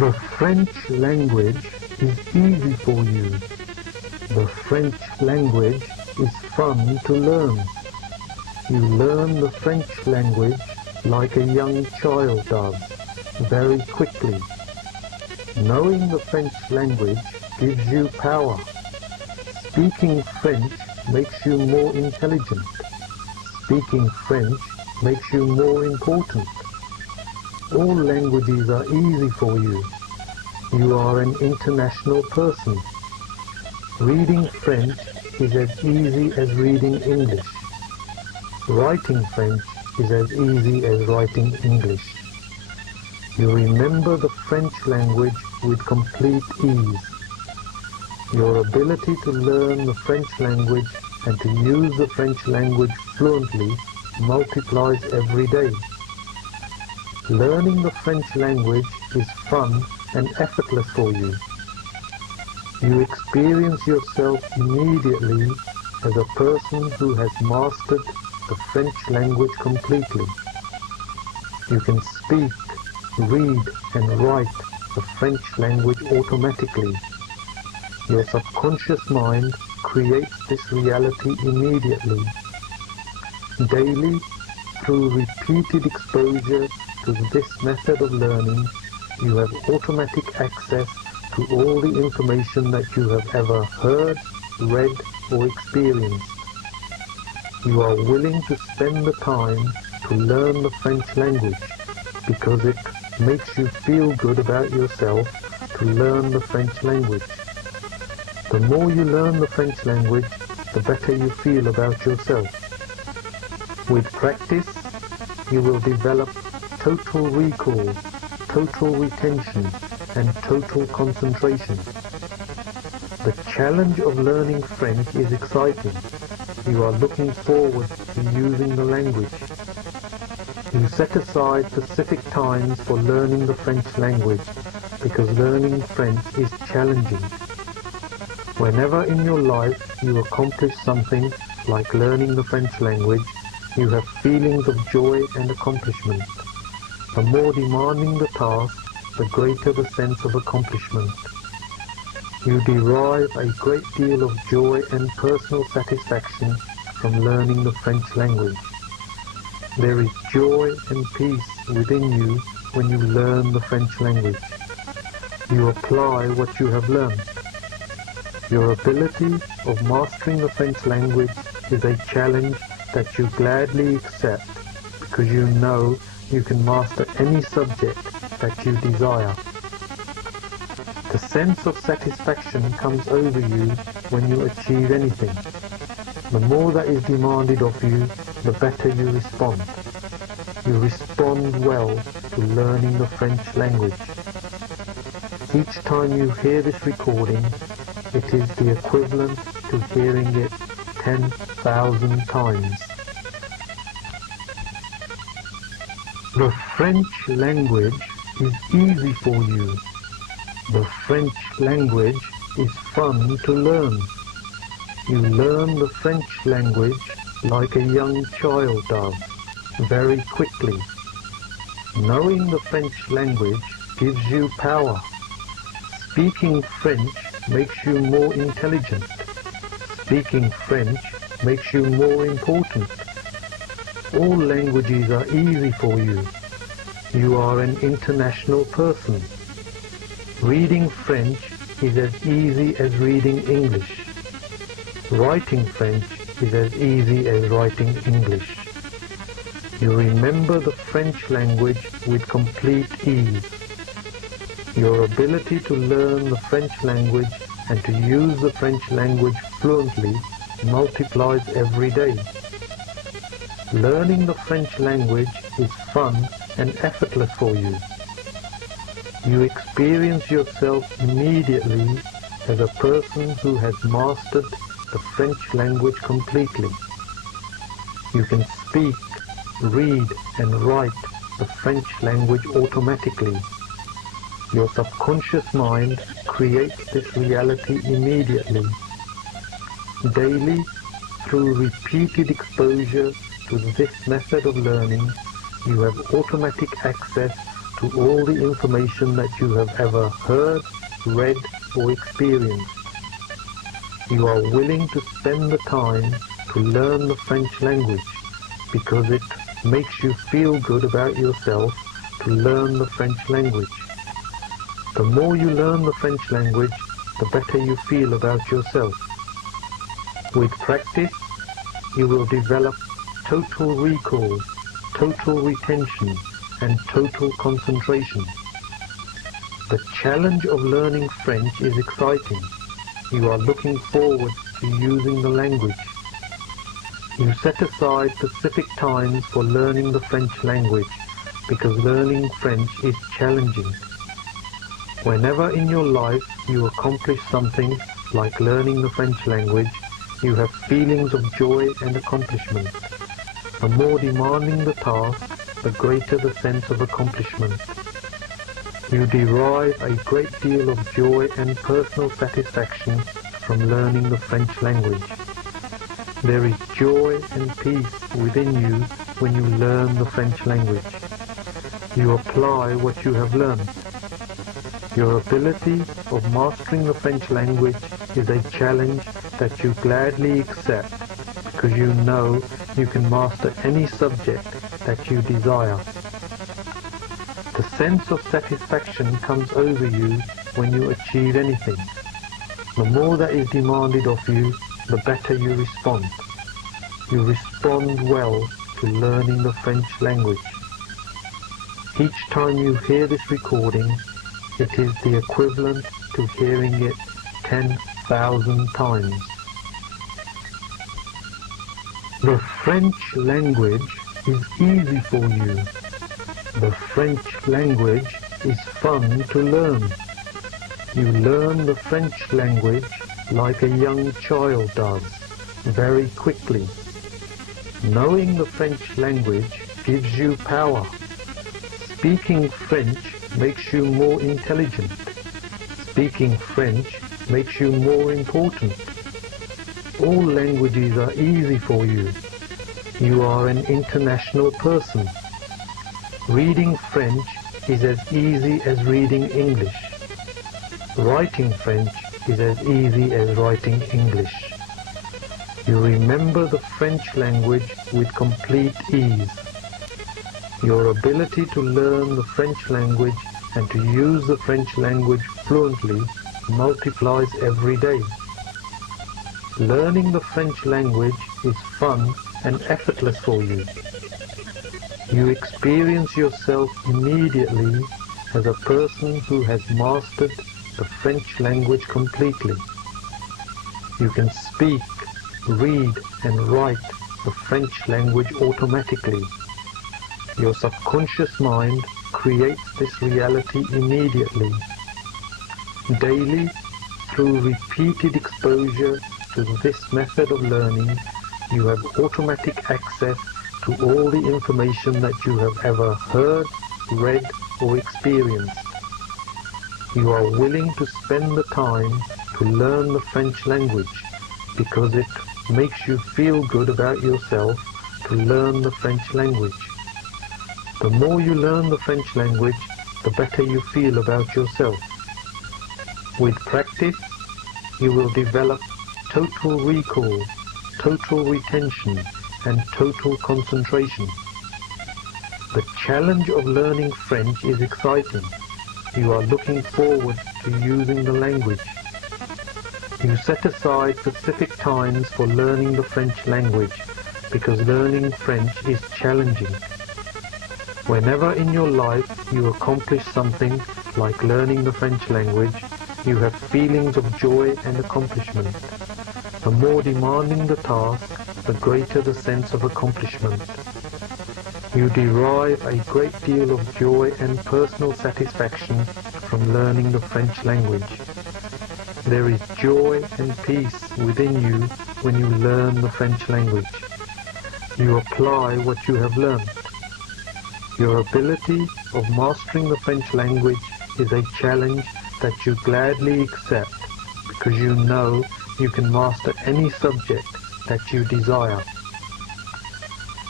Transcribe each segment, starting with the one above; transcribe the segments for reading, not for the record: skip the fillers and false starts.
The French language is easy for you. The French language is fun to learn. You learn the French language like a young child does, very quickly. Knowing the French language gives you power. Speaking French makes you more intelligent. Speaking French makes you more important. All languages are easy for you. You are an international person. Reading French is as easy as reading English. Writing French is as easy as writing English. You remember the French language with complete ease. Your ability to learn the French language and to use the French language fluently multiplies every day. Learning the French language is fun and effortless for you. You experience yourself immediately as a person who has mastered the French language completely. You can speak, read and write the French language automatically. Your subconscious mind creates this reality immediately. Daily, through repeated exposure to this method of learning, you have automatic access to all the information that you have ever heard, read or experienced. You are willing to spend the time to learn the French language because it makes you feel good about yourself to learn the French language. The more you learn the French language, the better you feel about yourself. With practice, you will develop total recall, total retention, and total concentration. The challenge of learning French is exciting. You are looking forward to using the language. You set aside specific times for learning the French language because learning French is challenging. Whenever in your life you accomplish something like learning the French language, you have feelings of joy and accomplishment. The more demanding the task, the greater the sense of accomplishment. You derive a great deal of joy and personal satisfaction from learning the French language. There is joy and peace within you when you learn the French language. You apply what you have learned. Your ability of mastering the French language is a challenge that you gladly accept because you know you can master any subject that you desire. The sense of satisfaction comes over you when you achieve anything. The more that is demanded of you, the better you respond. You respond well to learning the French language. Each time you hear this recording, it is the equivalent to hearing it 10,000 times. The French language is easy for you. The French language is fun to learn. You learn the French language like a young child does, very quickly. Knowing the French language gives you power. Speaking French makes you more intelligent. Speaking French makes you more important. All languages are easy for you. You are an international person. Reading French is as easy as reading English. Writing French is as easy as writing English. You remember the French language with complete ease. Your ability to learn the French language and to use the French language fluently multiplies every day. Learning the French language is fun and effortless for you. You experience yourself immediately as a person who has mastered the French language completely. You can speak, read and write the French language automatically. Your subconscious mind creates this reality immediately. Daily, through repeated exposure to this method of learning, you have automatic access to all the information that you have ever heard, read, or experienced. You are willing to spend the time to learn the French language because it makes you feel good about yourself to learn the French language. The more you learn the French language, the better you feel about yourself. With practice, you will develop total recall, total retention, and total concentration. The challenge of learning French is exciting. You are looking forward to using the language. You set aside specific times for learning the French language because learning French is challenging. Whenever in your life you accomplish something like learning the French language, you have feelings of joy and accomplishment. The more demanding the task, the greater the sense of accomplishment. You derive a great deal of joy and personal satisfaction from learning the French language. There is joy and peace within you when you learn the French language. You apply what you have learned. Your ability of mastering the French language is a challenge that you gladly accept because you know you can master any subject that you desire. The sense of satisfaction comes over you when you achieve anything. The more that is demanded of you, the better you respond. You respond well to learning the French language. Each time you hear this recording, it is the equivalent to hearing it 10,000 times. The French language is easy for you. The French language is fun to learn. You learn the French language like a young child does, very quickly. Knowing the French language gives you power. Speaking French makes you more intelligent. Speaking French makes you more important. All languages are easy for you. You are an international person. Reading French is as easy as reading English. Writing French is as easy as writing English. You remember the French language with complete ease. Your ability to learn the French language and to use the French language fluently multiplies every day. Learning the French language is fun and effortless for you. You experience yourself immediately as a person who has mastered the French language completely. You can speak, read, and write the French language automatically. Your subconscious mind creates this reality immediately. Daily, through repeated exposure to this method of learning, you have automatic access to all the information that you have ever heard, read, or experienced. You are willing to spend the time to learn the French language because it makes you feel good about yourself to learn the French language. The more you learn the French language, the better you feel about yourself. With practice, you will develop total recall, total retention, and total concentration. The challenge of learning French is exciting. You are looking forward to using the language. You set aside specific times for learning the French language because learning French is challenging. Whenever in your life you accomplish something like learning the French language, you have feelings of joy and accomplishment. The more demanding the task, the greater the sense of accomplishment. You derive a great deal of joy and personal satisfaction from learning the French language. There is joy and peace within you when you learn the French language. You apply what you have learned. Your ability of mastering the French language is a challenge that you gladly accept because you know you can master any subject that you desire.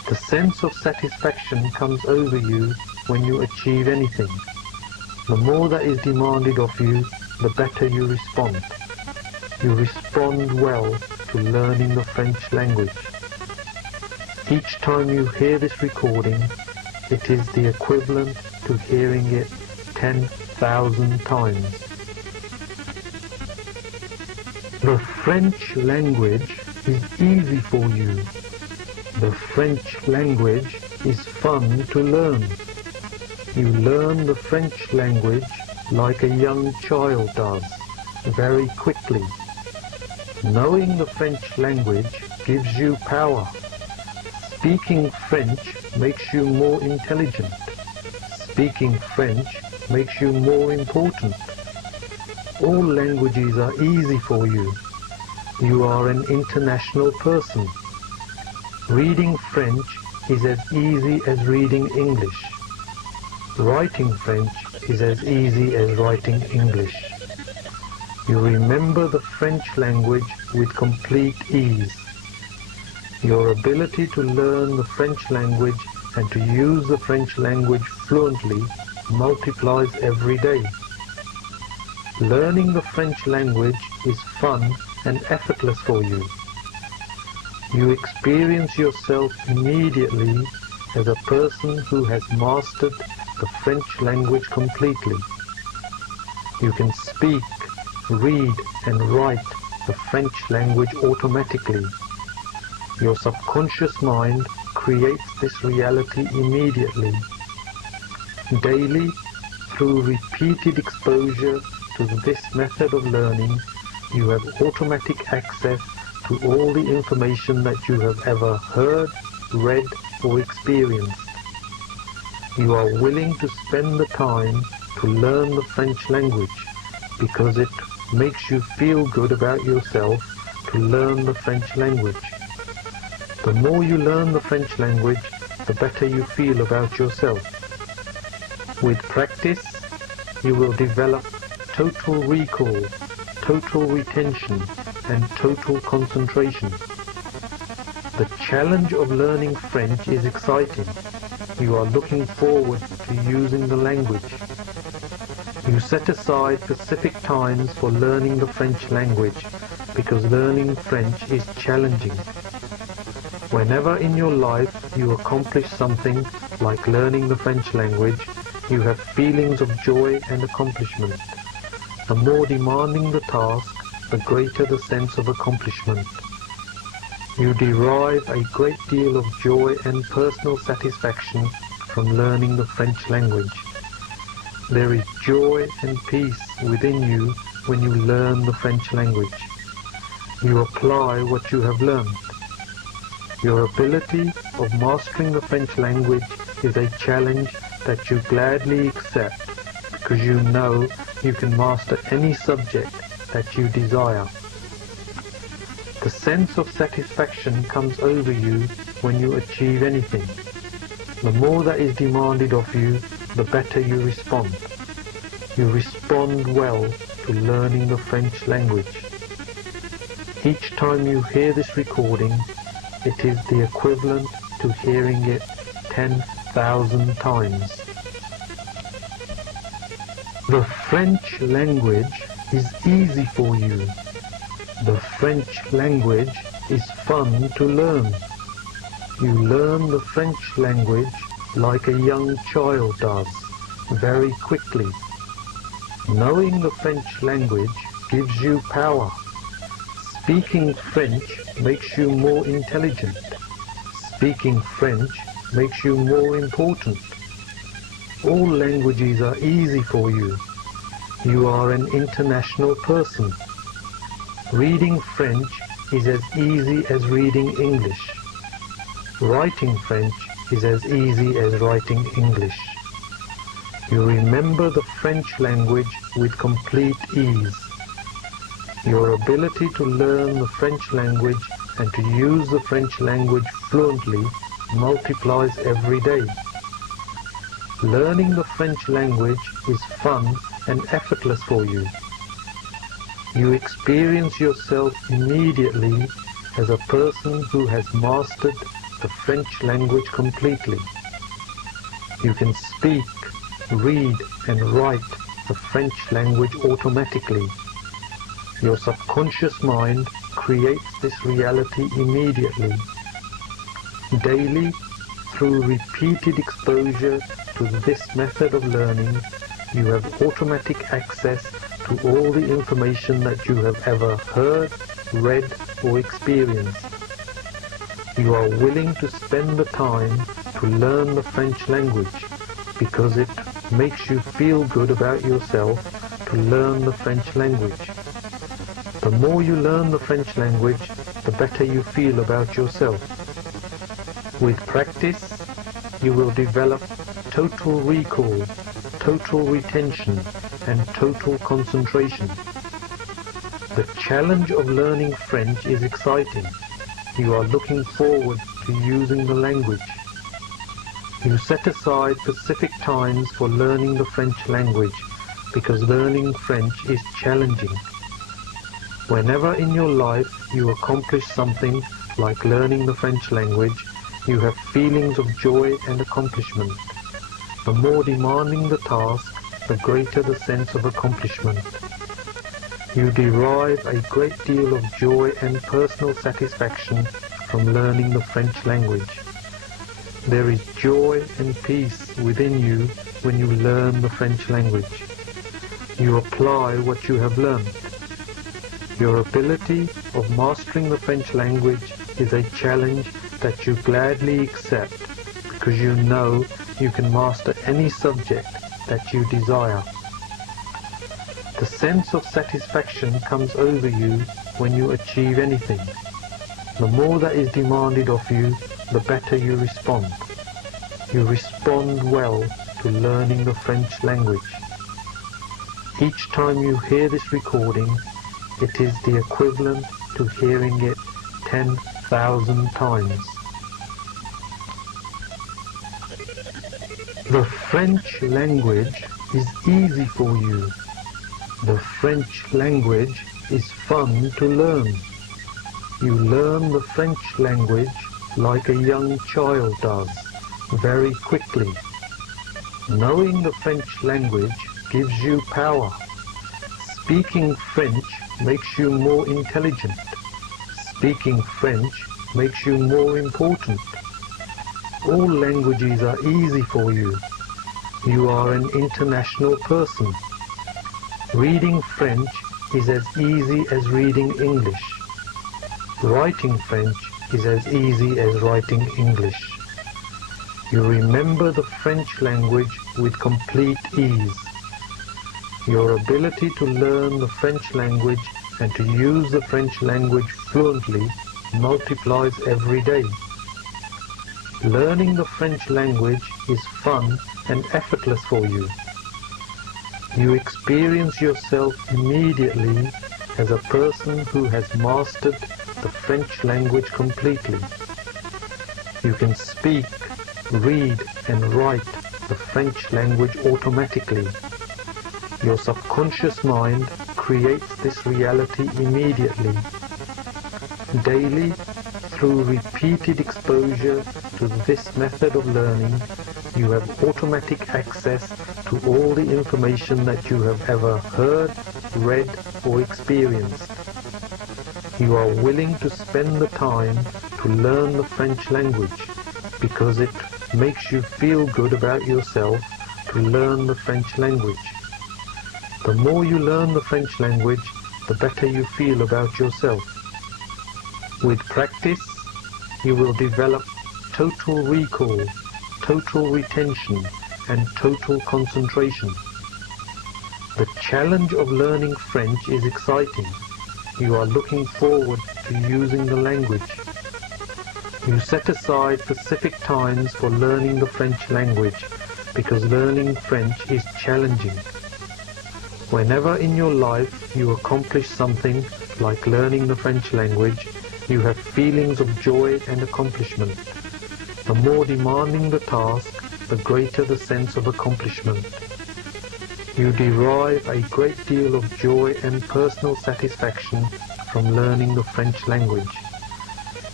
The sense of satisfaction comes over you when you achieve anything. The more that is demanded of you, the better you respond. You respond well to learning the French language. Each time you hear this recording, it is the equivalent to hearing it 10,000 times. The French language is easy for you. The French language is fun to learn. You learn the French language like a young child does, very quickly. Knowing the French language gives you power. Speaking French makes you more intelligent. Speaking French makes you more important. All languages are easy for you. You are an international person. Reading French is as easy as reading English. Writing French is as easy as writing English. You remember the French language with complete ease. Your ability to learn the French language and to use the French language fluently multiplies every day. Learning the French language is fun and effortless for you. You experience yourself immediately as a person who has mastered the French language completely. You can speak, read and write the French language automatically. Your subconscious mind creates this reality immediately. Daily, through repeated exposure to this method of learning, you have automatic access to all the information that you have ever heard, read or experienced. You are willing to spend the time to learn the French language because it makes you feel good about yourself to learn the French language. The more you learn the French language, the better you feel about yourself. With practice, you will develop total recall, total retention, and total concentration. The challenge of learning French is exciting. You are looking forward to using the language. You set aside specific times for learning the French language because learning French is challenging. Whenever in your life you accomplish something like learning the French language, you have feelings of joy and accomplishment. The more demanding the task, the greater the sense of accomplishment. You derive a great deal of joy and personal satisfaction from learning the French language. There is joy and peace within you when you learn the French language. You apply what you have learned. Your ability of mastering the French language is a challenge that you gladly accept because you know you can master any subject that you desire. The sense of satisfaction comes over you when you achieve anything. The more that is demanded of you, the better you respond. You respond well to learning the French language. Each time you hear this recording, it is the equivalent to hearing it 10,000 times. The French language is easy for you. The French language is fun to learn. You learn the French language like a young child does, very quickly. Knowing the French language gives you power. Speaking French makes you more intelligent. Speaking French makes you more important. All languages are easy for you. You are an international person. Reading French is as easy as reading English. Writing French is as easy as writing English. You remember the French language with complete ease. Your ability to learn the French language and to use the French language fluently multiplies every day. Learning the French language is fun and effortless for you. You experience yourself immediately as a person who has mastered the French language completely. You can speak, read and write the French language automatically. Your subconscious mind creates this reality immediately. Daily, through repeated exposure to this method of learning, you have automatic access to all the information that you have ever heard, read or experienced. You are willing to spend the time to learn the French language because it makes you feel good about yourself to learn the French language. The more you learn the French language, the better you feel about yourself. With practice, you will develop total recall, total retention, and total concentration. The challenge of learning French is exciting. You are looking forward to using the language. You set aside specific times for learning the French language because learning French is challenging. Whenever in your life you accomplish something like learning the French language, you have feelings of joy and accomplishment. The more demanding the task, the greater the sense of accomplishment. You derive a great deal of joy and personal satisfaction from learning the French language. There is joy and peace within you when you learn the French language. You apply what you have learned. Your ability of mastering the French language is a challenge that you gladly accept because you know you can master any subject that you desire. The sense of satisfaction comes over you when you achieve anything. The more that is demanded of you, the better you respond. You respond well to learning the French language. Each time you hear this recording, it is the equivalent to hearing it 10,000 times. The French language is easy for you. The French language is fun to learn. You learn the French language like a young child does, very quickly. Knowing the French language gives you power. Speaking French makes you more intelligent. Speaking French makes you more important. All languages are easy for you. You are an international person. Reading French is as easy as reading English. Writing French is as easy as writing English. You remember the French language with complete ease. Your ability to learn the French language and to use the French language fluently multiplies every day. Learning the French language is fun and effortless for you. You experience yourself immediately as a person who has mastered the French language completely. You can speak, read and write the French language automatically. Your subconscious mind creates this reality immediately. Daily, through repeated exposure to this method of learning, you have automatic access to all the information that you have ever heard, read or experienced. You are willing to spend the time to learn the French language because it makes you feel good about yourself to learn the French language. The more you learn the French language, the better you feel about yourself. With practice, you will develop total recall, total retention, and total concentration. The challenge of learning French is exciting. You are looking forward to using the language. You set aside specific times for learning the French language because learning French is challenging. Whenever in your life you accomplish something like learning the French language, you have feelings of joy and accomplishment. The more demanding the task, the greater the sense of accomplishment. You derive a great deal of joy and personal satisfaction from learning the French language.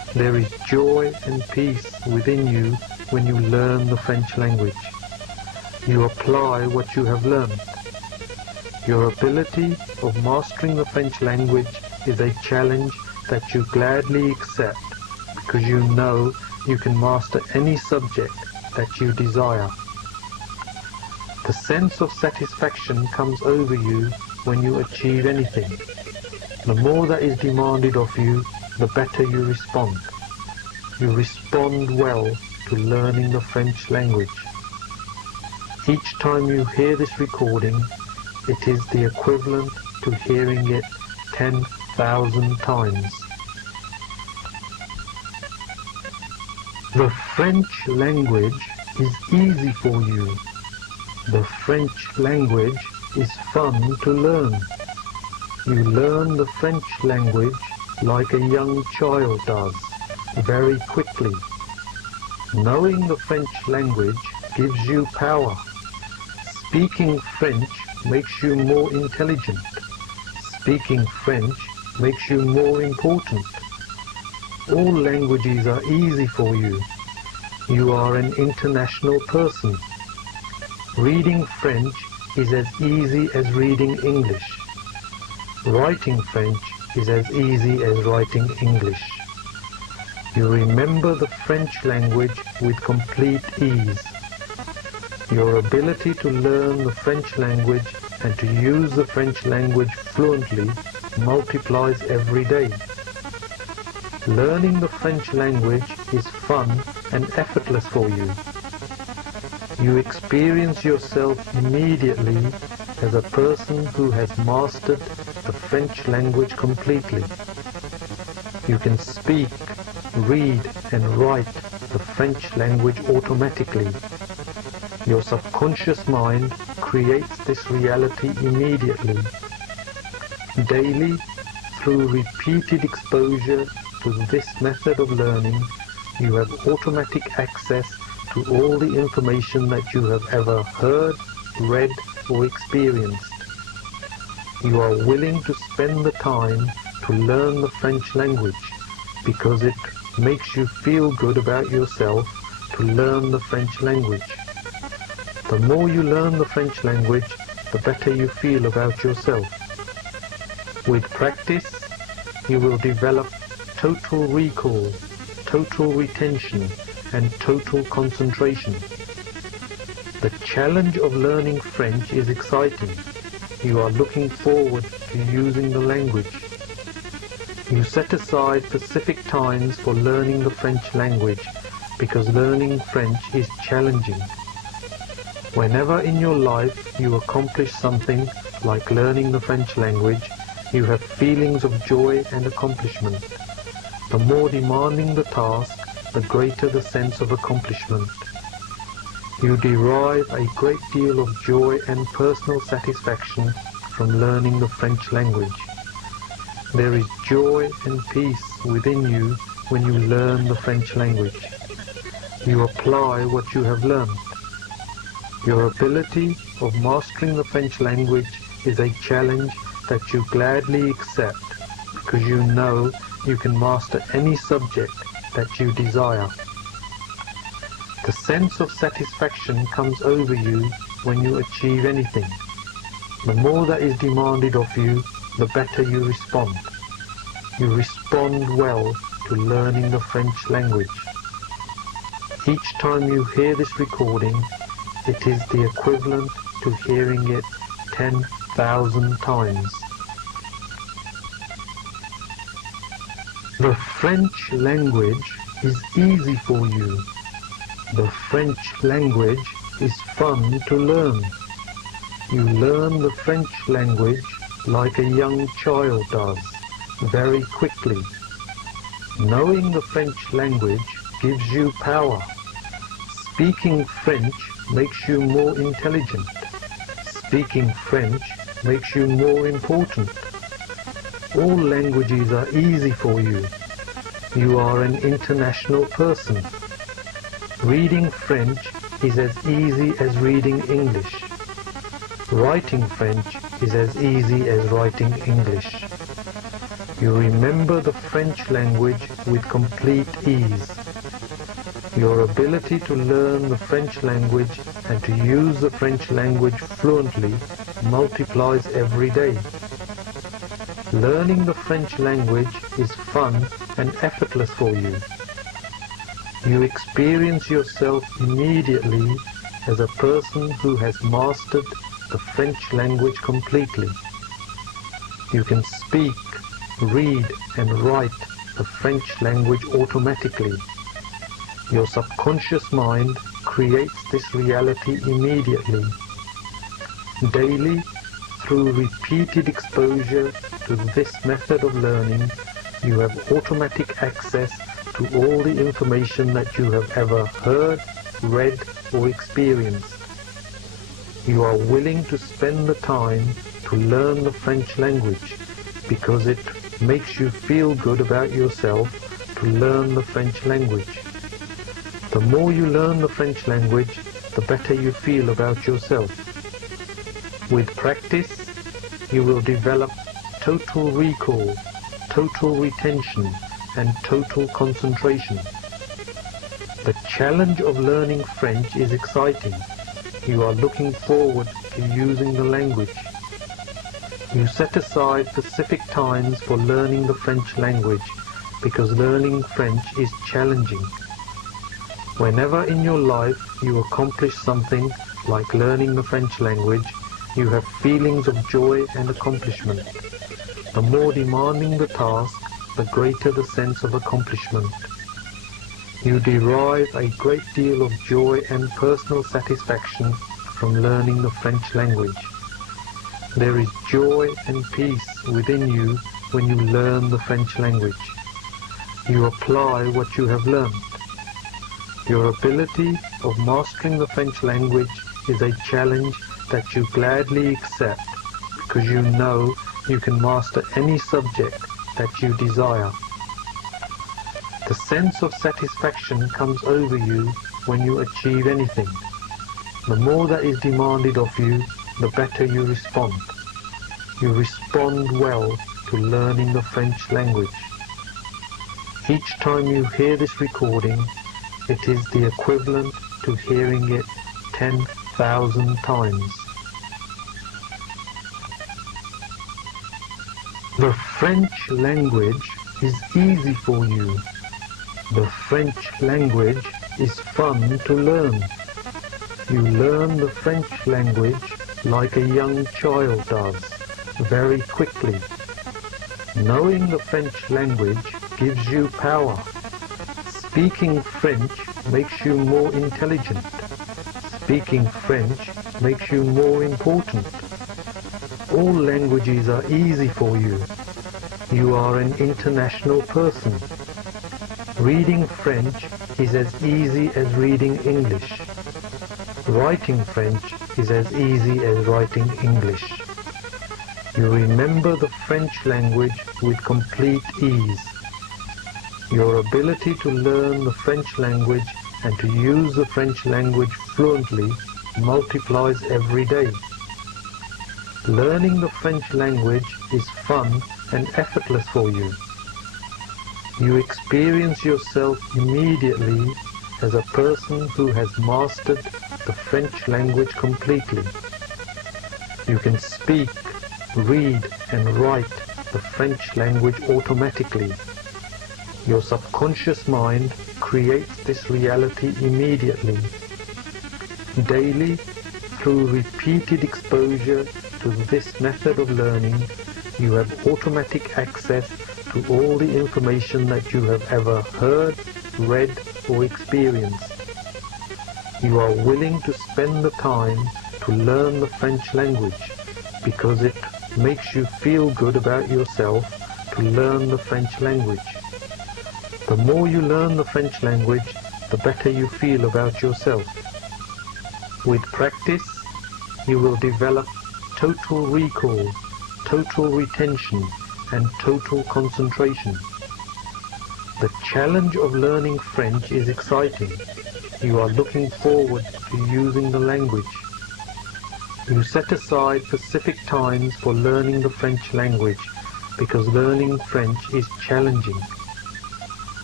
There is joy and peace within you when you learn the French language. You apply what you have learned. Your ability of mastering the French language is a challenge that you gladly accept because you know you can master any subject that you desire. The sense of satisfaction comes over you when you achieve anything. The more that is demanded of you, the better you respond. You respond well to learning the French language. Each time you hear this recording, it is the equivalent to hearing it 10,000 times. The French language is easy for you. The French language is fun to learn. You learn the French language like a young child does, very quickly. Knowing the French language gives you power. Speaking French makes you more intelligent. Speaking French makes you more important. All languages are easy for you. You are an international person. Reading French is as easy as reading English. Writing French is as easy as writing English. You remember the French language with complete ease. Your ability to learn the French language and to use the French language fluently multiplies every day. Learning the French language is fun and effortless for you. You experience yourself immediately as a person who has mastered the French language completely. You can speak, read and write the French language automatically. Your subconscious mind creates this reality immediately. Daily, through repeated exposure to this method of learning, you have automatic access to all the information that you have ever heard, read or experienced. You are willing to spend the time to learn the French language because it makes you feel good about yourself to learn the French language. The more you learn the French language, the better you feel about yourself. With practice, you will develop total recall, total retention, and total concentration. The challenge of learning French is exciting. You are looking forward to using the language. You set aside specific times for learning the French language because learning French is challenging. Whenever in your life you accomplish something like learning the French language, you have feelings of joy and accomplishment. The more demanding the task, the greater the sense of accomplishment. You derive a great deal of joy and personal satisfaction from learning the French language. There is joy and peace within you when you learn the French language. You apply what you have learned. Your ability of mastering the French language is a challenge that you gladly accept because you know you can master any subject that you desire. The sense of satisfaction comes over you when you achieve anything. The more that is demanded of you, the better you respond. You respond well to learning the French language. Each time you hear this recording, it is the equivalent to hearing it 10,000 times. The French language is easy for you. The French language is fun to learn. You learn the French language like a young child does, very quickly. Knowing the French language gives you power. Speaking French makes you more intelligent. Speaking French makes you more important. All languages are easy for you. You are an international person. Reading French is as easy as reading English. Writing French is as easy as writing English. You remember the French language with complete ease. Your ability to learn the French language and to use the French language fluently multiplies every day. Learning the French language is fun and effortless for you. You experience yourself immediately as a person who has mastered the French language completely. You can speak, read and write the French language automatically. Your subconscious mind creates this reality immediately. Daily, through repeated exposure to this method of learning, you have automatic access to all the information that you have ever heard, read or experienced. You are willing to spend the time to learn the French language because it makes you feel good about yourself to learn the French language. The more you learn the French language, the better you feel about yourself. With practice, you will develop total recall, total retention, and total concentration. The challenge of learning French is exciting. You are looking forward to using the language. You set aside specific times for learning the French language because learning French is challenging. Whenever in your life you accomplish something like learning the French language, you have feelings of joy and accomplishment. The more demanding the task, the greater the sense of accomplishment. You derive a great deal of joy and personal satisfaction from learning the French language. There is joy and peace within you when you learn the French language. You apply what you have learned. Your ability of mastering the French language is a challenge that you gladly accept because you know you can master any subject that you desire. The sense of satisfaction comes over you when you achieve anything. The more that is demanded of you, the better you respond. You respond well to learning the French language. Each time you hear this recording, it is the equivalent to hearing it 10,000 times. The French language is easy for you. The French language is fun to learn. You learn the French language like a young child does, very quickly. Knowing the French language gives you power. Speaking French makes you more intelligent. Speaking French makes you more important. All languages are easy for you. You are an international person. Reading French is as easy as reading English. Writing French is as easy as writing English. You remember the French language with complete ease. Your ability to learn the French language and to use the French language fluently multiplies every day. Learning the French language is fun and effortless for you. You experience yourself immediately as a person who has mastered the French language completely. You can speak, read and write the French language automatically. Your subconscious mind creates this reality immediately. Daily, through repeated exposure to this method of learning, you have automatic access to all the information that you have ever heard, read or experienced. You are willing to spend the time to learn the French language because it makes you feel good about yourself to learn the French language. The more you learn the French language, the better you feel about yourself. With practice, you will develop total recall, total retention, and total concentration. The challenge of learning French is exciting. You are looking forward to using the language. You set aside specific times for learning the French language because learning French is challenging.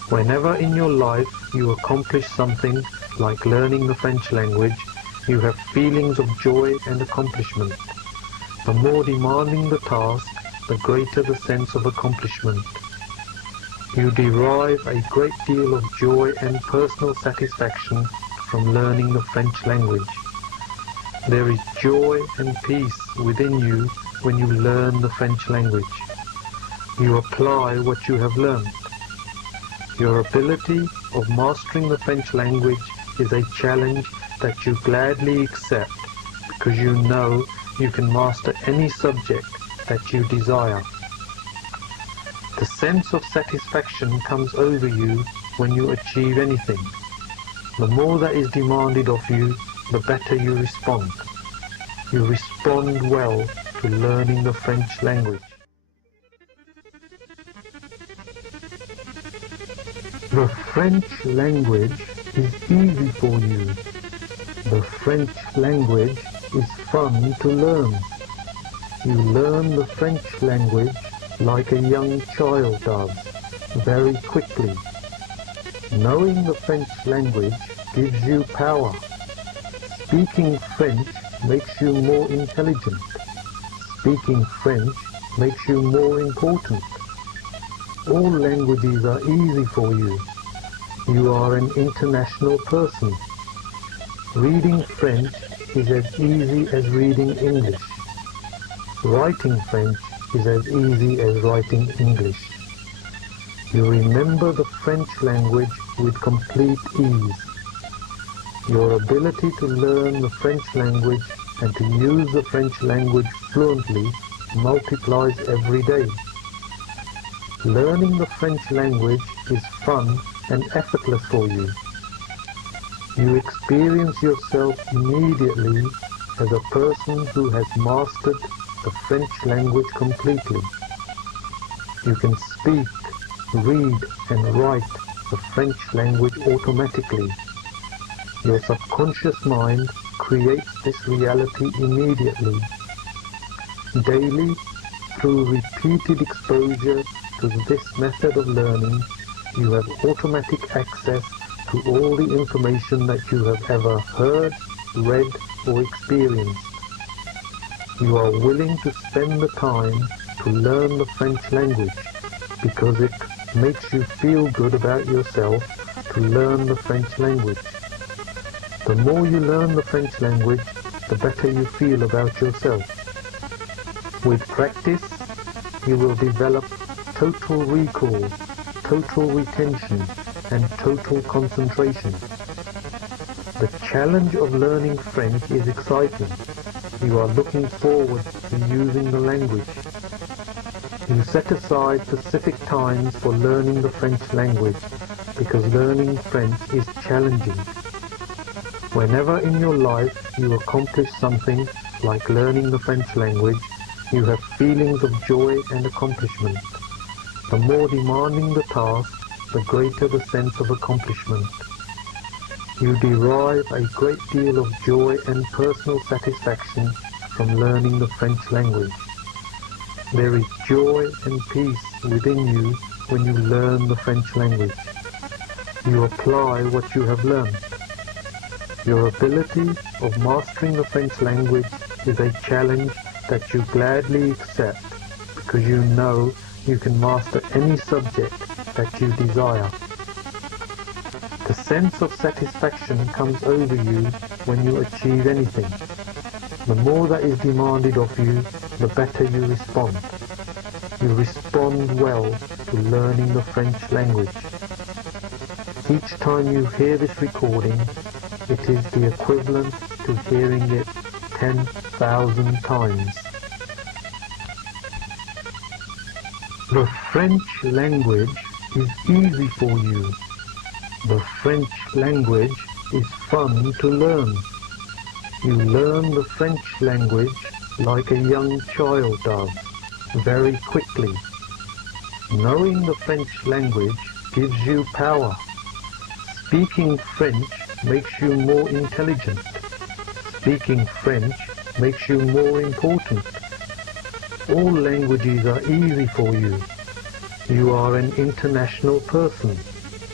Whenever in your life you accomplish something like learning the French language, you have feelings of joy and accomplishment. The more demanding the task, the greater the sense of accomplishment. You derive a great deal of joy and personal satisfaction from learning the French language. There is joy and peace within you when you learn the French language. You apply what you have learned. Your ability of mastering the French language is a challenge that you gladly accept because you know you can master any subject that you desire. The sense of satisfaction comes over you when you achieve anything. The more that is demanded of you, the better you respond. You respond well to learning the French language. The French language is easy for you. The French language is fun to learn. You learn the French language like a young child does, very quickly. Knowing the French language gives you power. Speaking French makes you more intelligent. Speaking French makes you more important. All languages are easy for you. You are an international person. Reading French is as easy as reading English. Writing French is as easy as writing English. You remember the French language with complete ease. Your ability to learn the French language and to use the French language fluently multiplies every day. Learning the French language is fun and effortless for you. You experience yourself immediately as a person who has mastered the French language completely. You can speak, read and write the French language automatically. Your subconscious mind creates this reality immediately. Daily, through repeated exposure to this method of learning, you have automatic access to all the information that you have ever heard, read or experienced. You are willing to spend the time to learn the French language because it makes you feel good about yourself to learn the French language. The more you learn the French language, the better you feel about yourself. With practice, you will develop total recall, total retention, and total concentration. The challenge of learning French is exciting. You are looking forward to using the language. You set aside specific times for learning the French language because learning French is challenging. Whenever in your life you accomplish something like learning the French language, you have feelings of joy and accomplishment. The more demanding the task, the greater the sense of accomplishment. You derive a great deal of joy and personal satisfaction from learning the French language. There is joy and peace within you when you learn the French language. You apply what you have learned. Your ability of mastering the French language is a challenge that you gladly accept because you know you can master any subject that you desire. The sense of satisfaction comes over you when you achieve anything. The more that is demanded of you, the better you respond. You respond well to learning the French language. Each time you hear this recording, it is the equivalent to hearing it 10,000 times. The French language is easy for you. The French language is fun to learn. You learn the French language like a young child does, very quickly. Knowing the French language gives you power. Speaking French makes you more intelligent. Speaking French makes you more important. All languages are easy for you. You are an international person.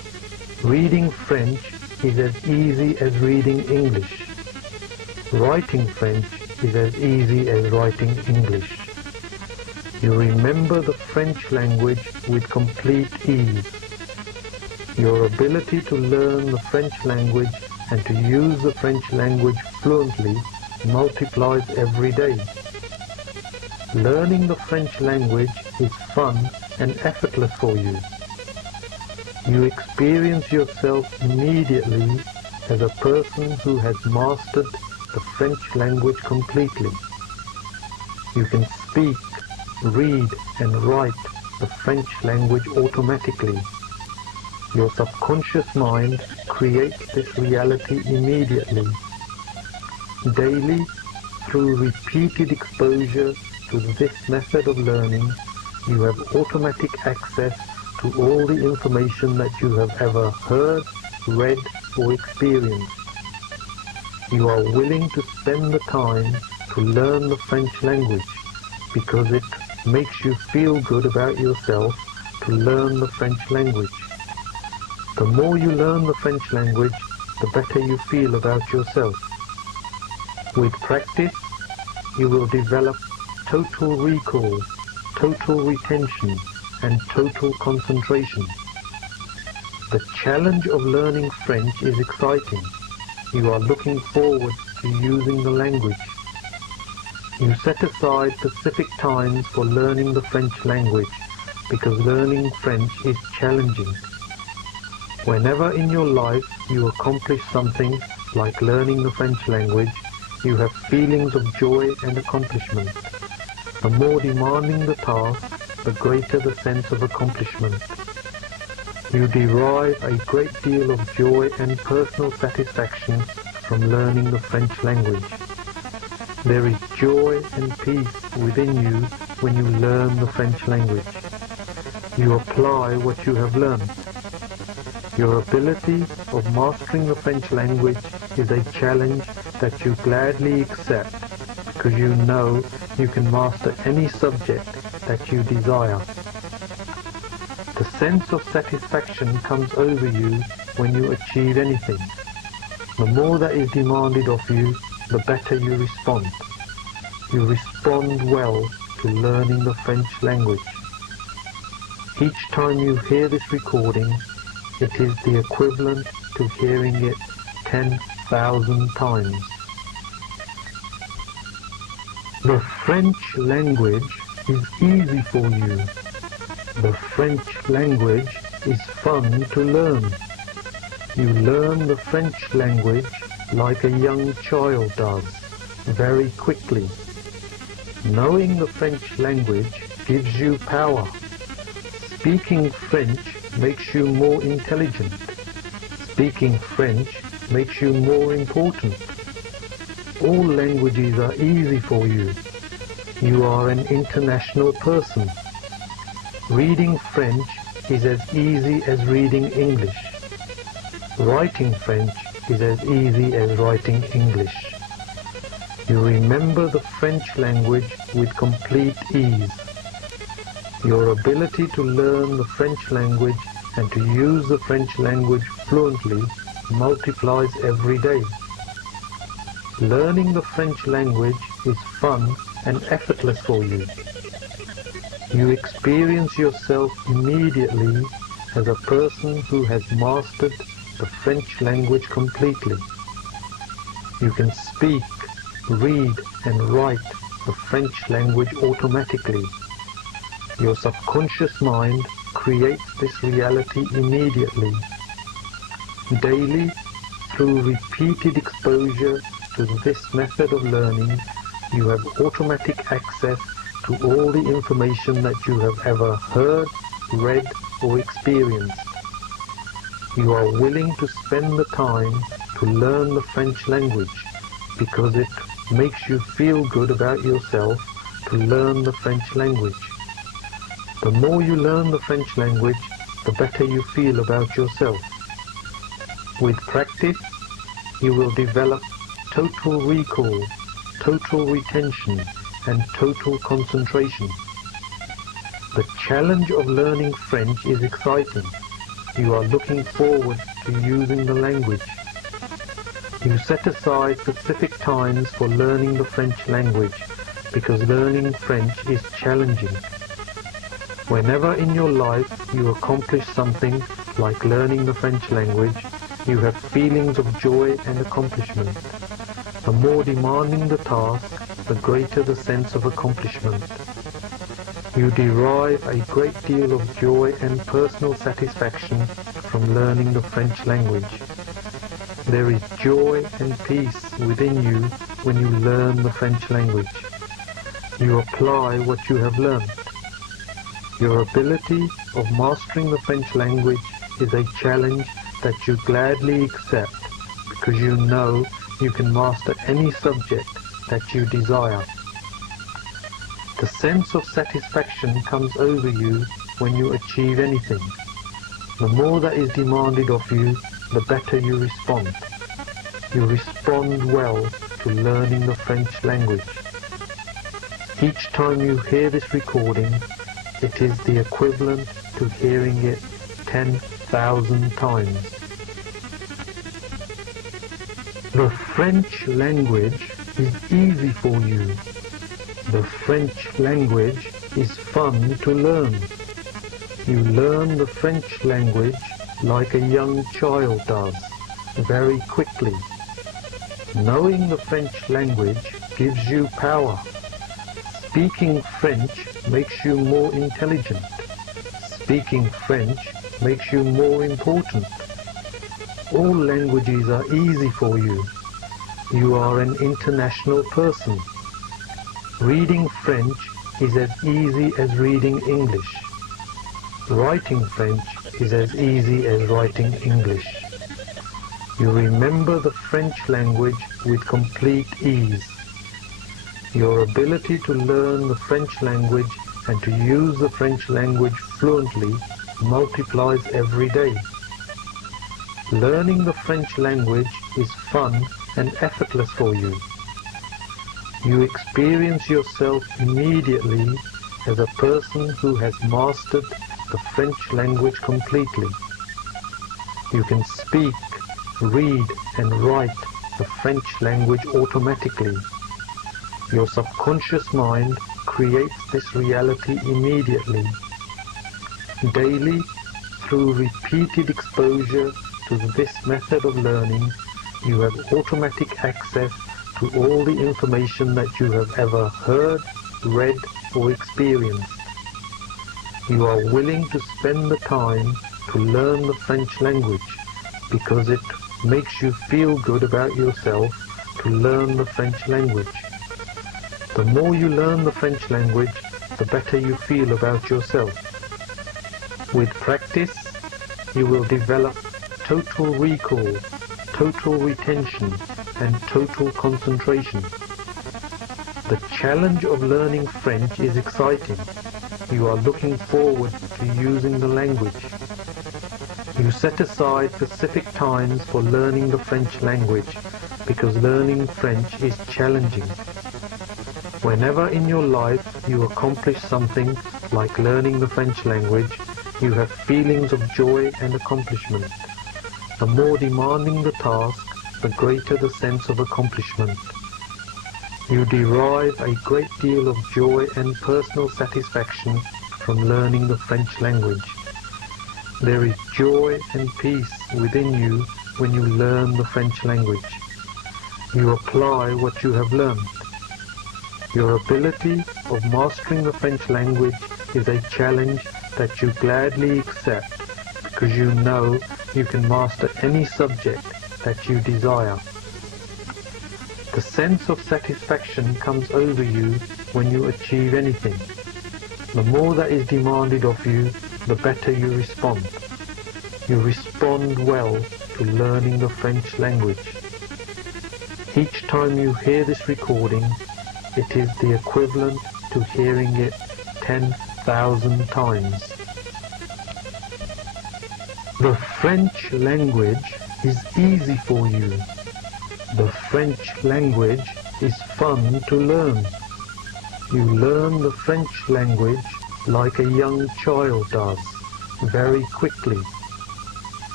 Reading French is as easy as reading English. Writing French is as easy as writing English. You remember the French language with complete ease. Your ability to learn the French language and to use the French language fluently multiplies every day. Learning the French language is fun and effortless for you. You experience yourself immediately as a person who has mastered the French language completely. You can speak, read and write the French language automatically. Your subconscious mind creates this reality immediately. Daily, through repeated exposure to this method of learning, you have automatic access to all the information that you have ever heard, read or experienced. You are willing to spend the time to learn the French language because it makes you feel good about yourself to learn the French language. The more you learn the French language, the better you feel about yourself. With practice, you will develop total recall, total retention, and total concentration. The challenge of learning French is exciting. You are looking forward to using the language. You set aside specific times for learning the French language because learning French is challenging. Whenever in your life you accomplish something like learning the French language, you have feelings of joy and accomplishment. The more demanding the task, the greater the sense of accomplishment. You derive a great deal of joy and personal satisfaction from learning the French language. There is joy and peace within you when you learn the French language. You apply what you have learned. Your ability of mastering the French language is a challenge that you gladly accept because you know you can master any subject that you desire. The sense of satisfaction comes over you when you achieve anything. The more that is demanded of you, the better you respond. You respond well to learning the French language. Each time you hear this recording, it is the equivalent to hearing it 10,000 times. The French language is easy for you. The French language is fun to learn. You learn the French language like a young child does, very quickly. Knowing the French language gives you power. Speaking French makes you more intelligent. Speaking French makes you more important. All languages are easy for you. You are an international person. Reading French is as easy as reading English. Writing French is as easy as writing English. You remember the French language with complete ease. Your ability to learn the French language and to use the French language fluently multiplies every day. Learning the French language is fun and effortless for you. You experience yourself immediately as a person who has mastered the French language completely. You can speak, read and write the French language automatically. Your subconscious mind creates this reality immediately. Daily, through repeated exposure to this method of learning, you have automatic access to all the information that you have ever heard, read or experienced. You are willing to spend the time to learn the French language because it makes you feel good about yourself to learn the French language. The more you learn the French language, the better you feel about yourself. With practice, you will develop total recall, total retention, and total concentration. The challenge of learning French is exciting. You are looking forward to using the language. You set aside specific times for learning the French language because learning French is challenging. Whenever in your life you accomplish something like learning the French language, you have feelings of joy and accomplishment. The more demanding the task, the greater the sense of accomplishment. You derive a great deal of joy and personal satisfaction from learning the French language. There is joy and peace within you when you learn the French language. You apply what you have learned. Your ability of mastering the French language is a challenge that you gladly accept because you know you can master any subject that you desire. The sense of satisfaction comes over you when you achieve anything. The more that is demanded of you, the better you respond. You respond well to learning the French language. Each time you hear this recording, it is the equivalent to hearing it 10,000 times. The French language is easy for you. The French language is fun to learn. You learn the French language like a young child does, very quickly. Knowing the French language gives you power. Speaking French makes you more intelligent. Speaking French makes you more important. All languages are easy for you. You are an international person. Reading French is as easy as reading English. Writing French is as easy as writing English. You remember the French language with complete ease. Your ability to learn the French language and to use the French language fluently multiplies every day. Learning the French language is fun and effortless for you. You experience yourself immediately as a person who has mastered the French language completely. You can speak, read and write the French language automatically. Your subconscious mind creates this reality immediately. Daily, through repeated exposure to this method of learning, you have automatic access to all the information that you have ever heard, read or experienced. You are willing to spend the time to learn the French language because it makes you feel good about yourself to learn the French language. The more you learn the French language, the better you feel about yourself. With practice, you will develop total recall, total retention, and total concentration. The challenge of learning French is exciting. You are looking forward to using the language. You set aside specific times for learning the French language because learning French is challenging. Whenever in your life you accomplish something like learning the French language, you have feelings of joy and accomplishment. The more demanding the task, the greater the sense of accomplishment. You derive a great deal of joy and personal satisfaction from learning the French language. There is joy and peace within you when you learn the French language. You apply what you have learned. Your ability of mastering the French language is a challenge that you gladly accept because you know you can master any subject that you desire. The sense of satisfaction comes over you when you achieve anything. The more that is demanded of you, the better you respond. You respond well to learning the French language. Each time you hear this recording, it is the equivalent to hearing it 10,000 times. The French language is easy for you. The French language is fun to learn. You learn the French language like a young child does, very quickly.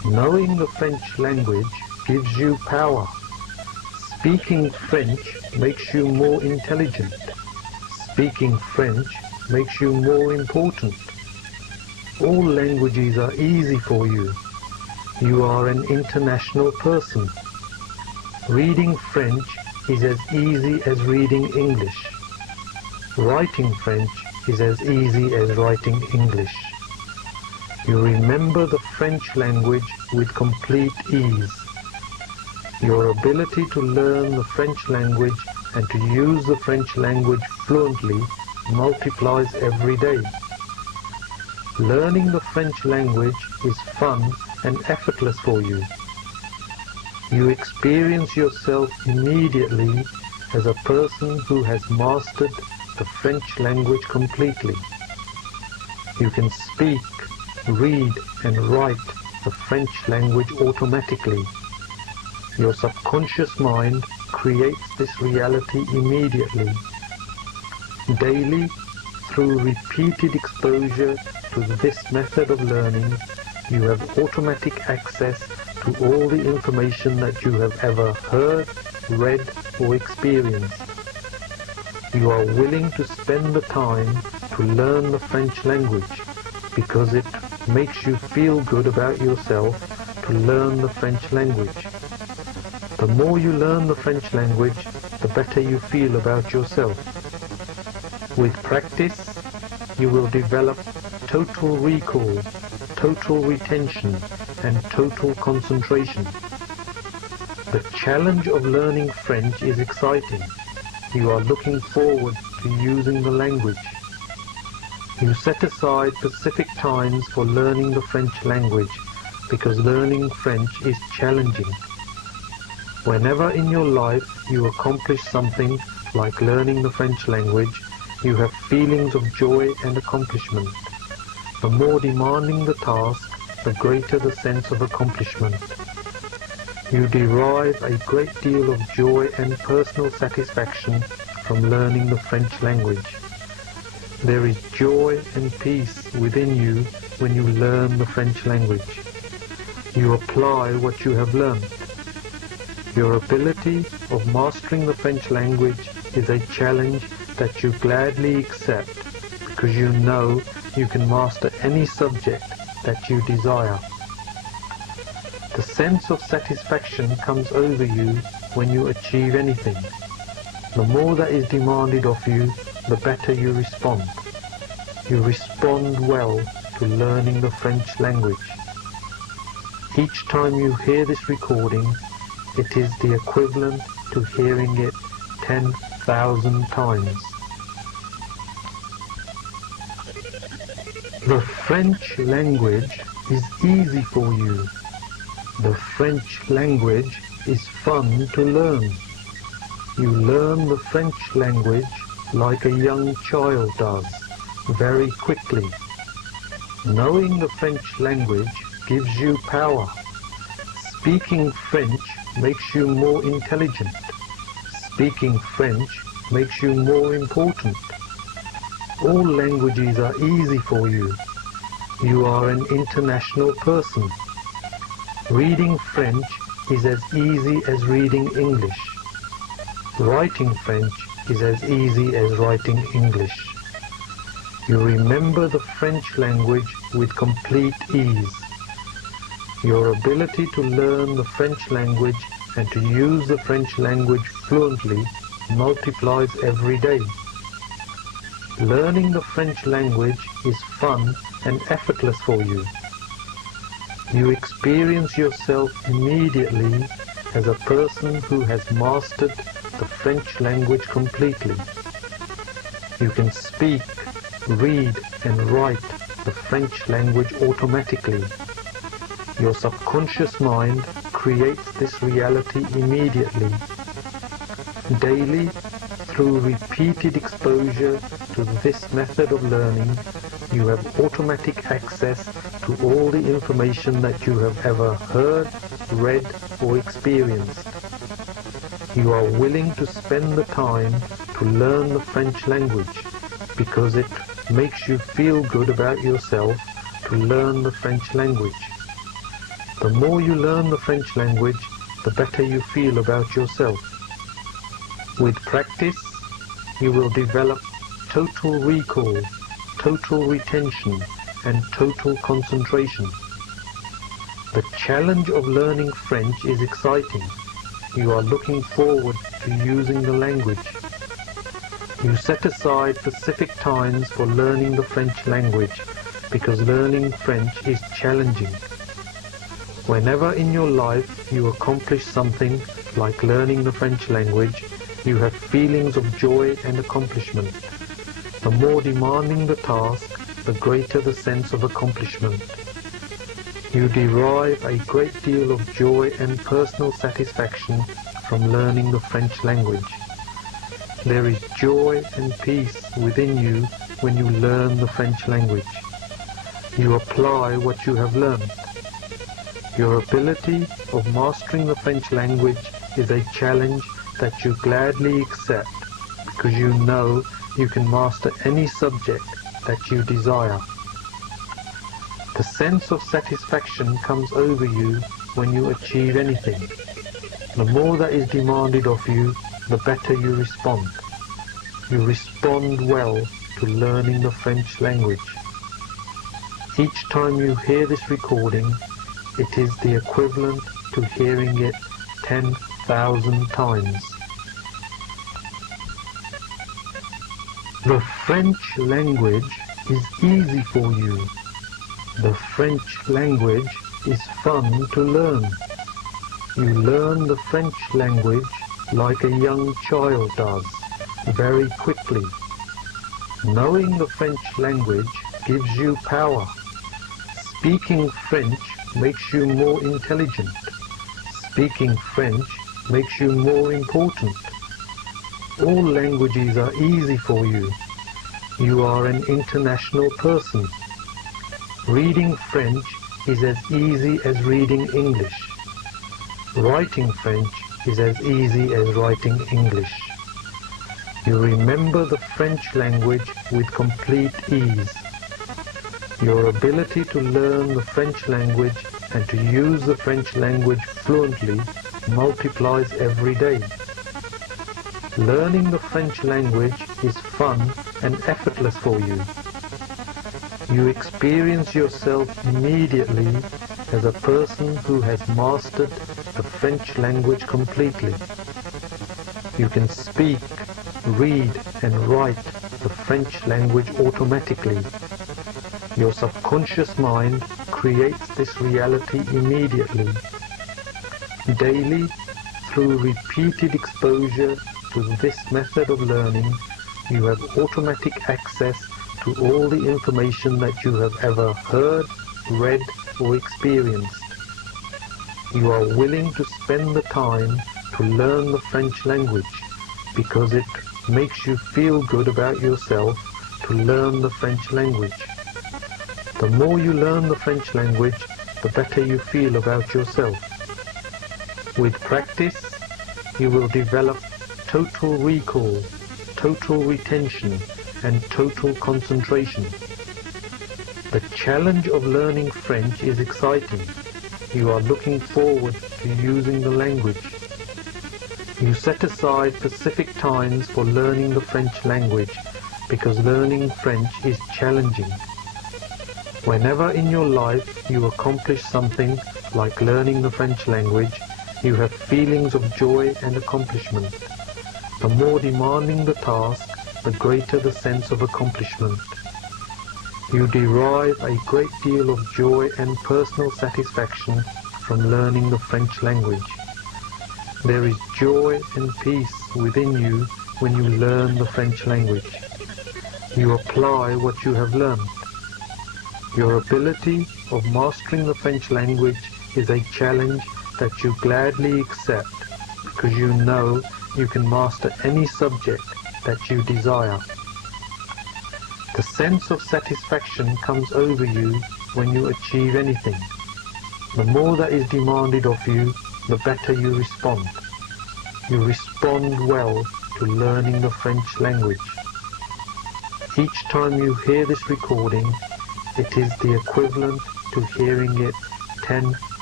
Knowing the French language gives you power. Speaking French makes you more intelligent. Speaking French makes you more important. All languages are easy for you. You are an international person. Reading French is as easy as reading English. Writing French is as easy as writing English. You remember the French language with complete ease. Your ability to learn the French language and to use the French language fluently multiplies every day. Learning the French language is fun and effortless for you. You experience yourself immediately as a person who has mastered the French language completely. You can speak, read and write the French language automatically. Your subconscious mind creates this reality immediately. Daily, through repeated exposure to this method of learning, you have automatic access to all the information that you have ever heard, read or experienced. You are willing to spend the time to learn the French language because it makes you feel good about yourself to learn the French language. The more you learn the French language, the better you feel about yourself. With practice, you will develop total recall, total retention, and total concentration. The challenge of learning French is exciting. You are looking forward to using the language. You set aside specific times for learning the French language because learning French is challenging. Whenever in your life you accomplish something like learning the French language, you have feelings of joy and accomplishment. The more demanding the task, the greater the sense of accomplishment. You derive a great deal of joy and personal satisfaction from learning the French language. There is joy and peace within you when you learn the French language. You apply what you have learned. Your ability of mastering the French language is a challenge that you gladly accept because you know you can master any subject that you desire. The sense of satisfaction comes over you when you achieve anything. The more that is demanded of you, the better you respond. You respond well to learning the French language. Each time you hear this recording, it is the equivalent to hearing it 10,000 times. The French language is easy for you. The French language is fun to learn. You learn the French language like a young child does, very quickly. Knowing the French language gives you power. Speaking French makes you more intelligent. Speaking French makes you more important. All languages are easy for you. You are an international person. Reading French is as easy as reading English. Writing French is as easy as writing English. You remember the French language with complete ease. Your ability to learn the French language and to use the French language fluently multiplies every day. Learning the French language is fun and effortless for you. You experience yourself immediately as a person who has mastered the French language completely. You can speak, read and write the French language automatically. Your subconscious mind creates this reality immediately. Daily, through repeated exposure to this method of learning, you have automatic access to all the information that you have ever heard, read or experienced. You are willing to spend the time to learn the French language because it makes you feel good about yourself to learn the French language. The more you learn the French language, the better you feel about yourself. With practice, you will develop total recall, total retention, and total concentration. The challenge of learning French is exciting. You are looking forward to using the language. You set aside specific times for learning the French language because learning French is challenging. Whenever in your life you accomplish something like learning the French language, you have feelings of joy and accomplishment. The more demanding the task, the greater the sense of accomplishment. You derive a great deal of joy and personal satisfaction from learning the French language. There is joy and peace within you when you learn the French language. You apply what you have learned. Your ability of mastering the French language is a challenge that you gladly accept because you know you can master any subject that you desire. The sense of satisfaction comes over you when you achieve anything. The more that is demanded of you, the better you respond. You respond well to learning the French language. Each time you hear this recording, it is the equivalent to hearing it 10,000 times. The French language is easy for you. The French language is fun to learn. You learn the French language like a young child does, very quickly. Knowing the French language gives you power. Speaking French makes you more intelligent. Speaking French makes you more important. All languages are easy for you. You are an international person. Reading French is as easy as reading English. Writing French is as easy as writing English. You remember the French language with complete ease. Your ability to learn the French language and to use the French language fluently multiplies every day. Learning the French language is fun and effortless for you. You experience yourself immediately as a person who has mastered the French language completely. You can speak, read and write the French language automatically. Your subconscious mind creates this reality immediately. Daily, through repeated exposure to this method of learning, you have automatic access to all the information that you have ever heard, read or experienced. You are willing to spend the time to learn the French language because it makes you feel good about yourself to learn the French language. The more you learn the French language, the better you feel about yourself. With practice, you will develop total recall, total retention, and total concentration. The challenge of learning French is exciting. You are looking forward to using the language. You set aside specific times for learning the French language because learning French is challenging. Whenever in your life you accomplish something like learning the French language, you have feelings of joy and accomplishment. The more demanding the task, the greater the sense of accomplishment. You derive a great deal of joy and personal satisfaction from learning the French language. There is joy and peace within you when you learn the French language. You apply what you have learned. Your ability of mastering the French language is a challenge that you gladly accept because you know you can master any subject that you desire. The sense of satisfaction comes over you when you achieve anything. The more that is demanded of you, the better you respond. You respond well to learning the French language. Each time you hear this recording, it is the equivalent to hearing it 10,000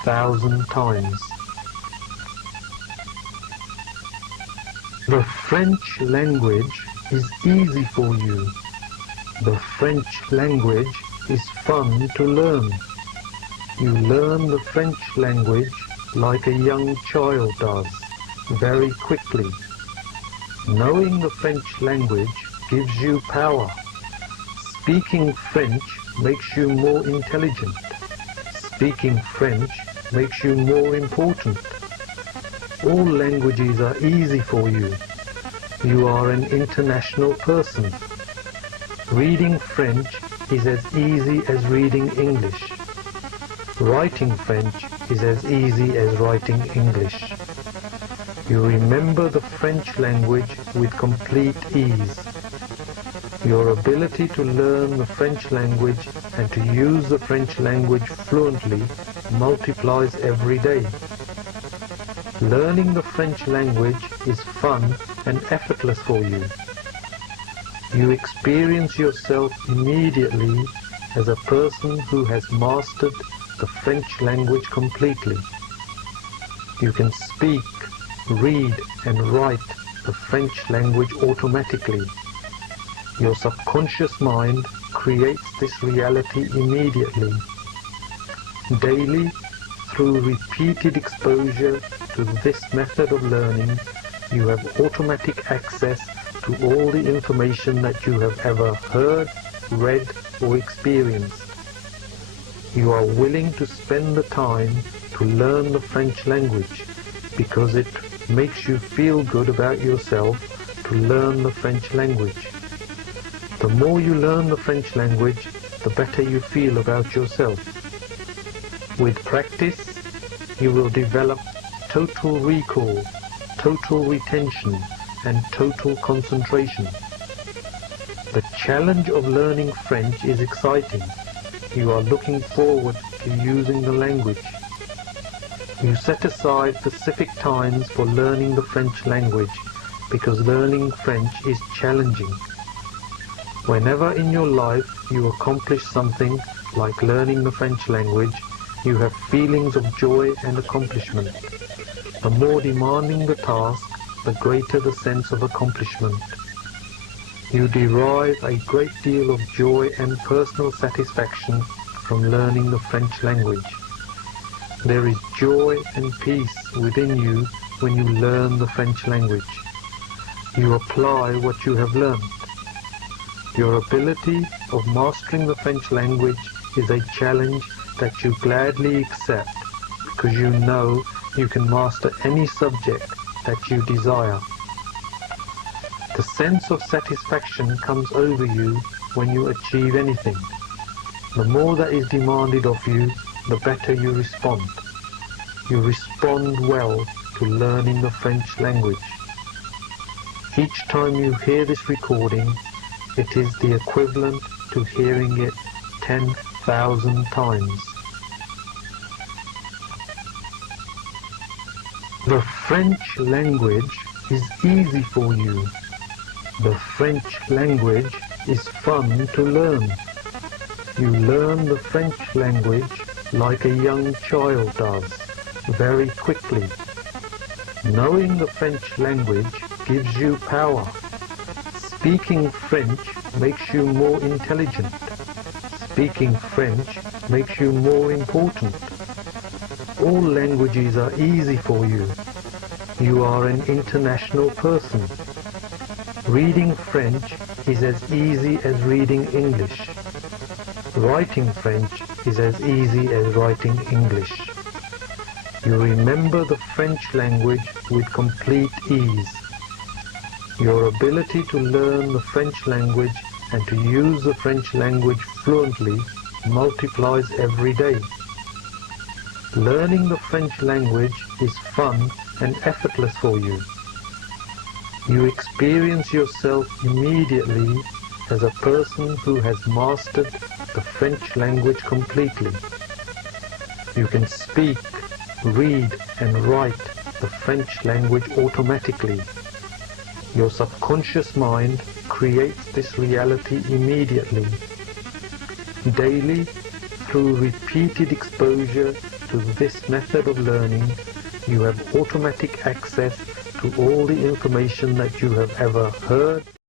10,000 times. The French language is easy for you. The French language is fun to learn. You learn the French language like a young child does, very quickly. Knowing the French language gives you power. Speaking French makes you more intelligent. Speaking French makes you more important. All languages are easy for you. You are an international person. Reading French is as easy as reading English. Writing French is as easy as writing English. You remember the French language with complete ease. Your ability to learn the French language and to use the French language fluently multiplies every day. Learning the French language is fun and effortless for you. You experience yourself immediately as a person who has mastered the French language completely. You can speak, read and write the French language automatically. Your subconscious mind creates this reality immediately. Daily, through repeated exposure to this method of learning, you have automatic access to all the information that you have ever heard, read or experienced. You are willing to spend the time to learn the French language because it makes you feel good about yourself to learn the French language. The more you learn the French language, the better you feel about yourself. With practice, you will develop total recall, total retention, and total concentration. The challenge of learning French is exciting. You are looking forward to using the language. You set aside specific times for learning the French language because learning French is challenging. Whenever in your life you accomplish something like learning the French language, you have feelings of joy and accomplishment. The more demanding the task, the greater the sense of accomplishment. You derive a great deal of joy and personal satisfaction from learning the French language. There is joy and peace within you when you learn the French language. You apply what you have learned. Your ability of mastering the French language is a challenge that you gladly accept because you know you can master any subject that you desire. The sense of satisfaction comes over you when you achieve anything. The more that is demanded of you, the better you respond. You respond well to learning the French language. Each time you hear this recording, it is the equivalent to hearing it 10,000 times. The French language is easy for you. The French language is fun to learn. You learn the French language like a young child does, very quickly. Knowing the French language gives you power. Speaking French makes you more intelligent. Speaking French makes you more important. All languages are easy for you. You are an international person. Reading French is as easy as reading English. Writing French is as easy as writing English. You remember the French language with complete ease. Your ability to learn the French language and to use the French language fluently multiplies every day. Learning the French language is fun and effortless for you. You experience yourself immediately as a person who has mastered the French language completely. You can speak, read and write the French language automatically. Your subconscious mind creates this reality immediately. Daily, through repeated exposure to this method of learning, you have automatic access to all the information that you have ever heard,